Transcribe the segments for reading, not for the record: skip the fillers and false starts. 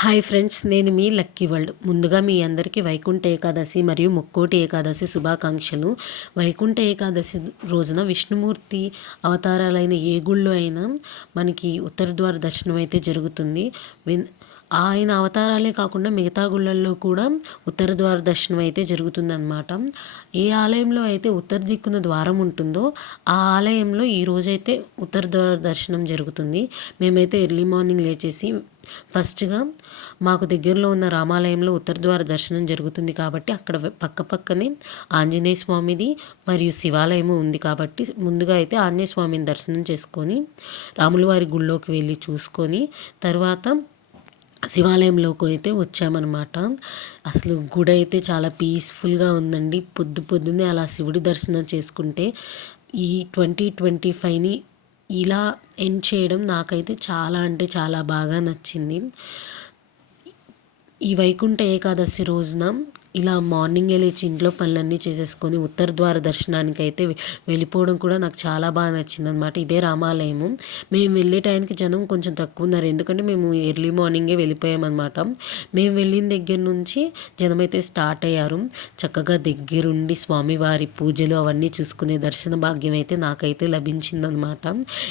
Hi friends, నేను మీ lucky world. ముందుగా మీ అందరికీ వైకుంఠ ఏకాదశి మరియు ముక్కోటి ఏకాదశి శుభాకాంక్షలు. వైకుంఠ ఏకాదశి రోజున విష్ణుమూర్తి అవతారాలైన ఏ గుళ్ళో అయినా మనకి ఉత్తర ద్వార దర్శనం అయితే జరుగుతుంది. ఆయన అవతారాలే కాకుండా మిగతా గుళ్ళల్లో కూడా ఉత్తర ద్వార దర్శనం అయితే జరుగుతుందన్నమాట. ఏ ఆలయంలో అయితే ఉత్తర దిక్కున ద్వారం ఉంటుందో ఆ ఆలయంలో ఈరోజైతే ఉత్తర ద్వార దర్శనం జరుగుతుంది. మేమైతే ఎర్లీ మార్నింగ్ లేచేసి ఫస్ట్గా మాకు దగ్గరలో ఉన్న రామాలయంలో ఉత్తర ద్వార దర్శనం జరుగుతుంది కాబట్టి అక్కడ పక్కనే ఆంజనేయ స్వామిది మరియు శివాలయము ఉంది కాబట్టి ముందుగా అయితే ఆంజనేయ స్వామిని దర్శనం చేసుకొని రాములవారి గుళ్ళోకి వెళ్ళి చూసుకొని తర్వాత శివాలయంలోకి అయితే వచ్చామన్నమాట. అసలు గుడి అయితే చాలా పీస్ఫుల్గా ఉందండి. పొద్దున్నే అలా శివుడి దర్శనం చేసుకుంటే ఈ 2025ని ఇలా ఎండ్ చేయడం నాకైతే చాలా అంటే చాలా బాగా నచ్చింది. ఈ వైకుంఠ ఏకాదశి రోజున ఇలా మార్నింగే లేచి ఇంట్లో పనులన్నీ చేసేసుకొని ఉత్తర ద్వార దర్శనానికి అయితే వెళ్ళిపోవడం కూడా నాకు చాలా బాగా నచ్చిందనమాట. ఇదే రామాలయము. మేము వెళ్ళే టైంకి జనం కొంచెం తక్కువ ఉన్నారు, ఎందుకంటే మేము ఎర్లీ మార్నింగే వెళ్ళిపోయామన్నమాట. మేము వెళ్ళిన దగ్గర నుంచి జనం అయితే స్టార్ట్ అయ్యారు. చక్కగా దగ్గరుండి స్వామివారి పూజలు అవన్నీ చూసుకునే దర్శన భాగ్యం అయితే నాకైతే లభించిందనమాట.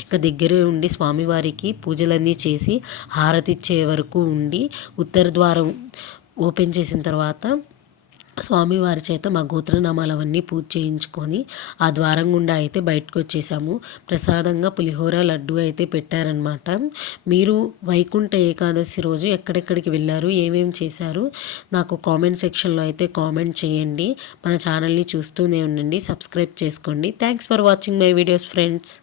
ఇక దగ్గరే ఉండి స్వామివారికి పూజలన్నీ చేసి హారతిచ్చే వరకు ఉండి ఉత్తర ద్వారం ఓపెన్ చేసిన తర్వాత స్వామివారి చేత మా గోత్రనామాలు అవన్నీ పూజ చేయించుకొని ఆ ద్వారం గుండా అయితే బయటకు వచ్చేసాము. ప్రసాదంగా పులిహోర లడ్డు అయితే పెట్టారనమాట. మీరు వైకుంఠ ఏకాదశి రోజు ఎక్కడెక్కడికి వెళ్ళారు, ఏమేమి చేశారు నాకు కామెంట్ సెక్షన్లో అయితే కామెంట్ చేయండి. మన ఛానల్ని చూస్తూనే ఉండండి, సబ్స్క్రైబ్ చేసుకోండి. Thanks for watching my videos friends.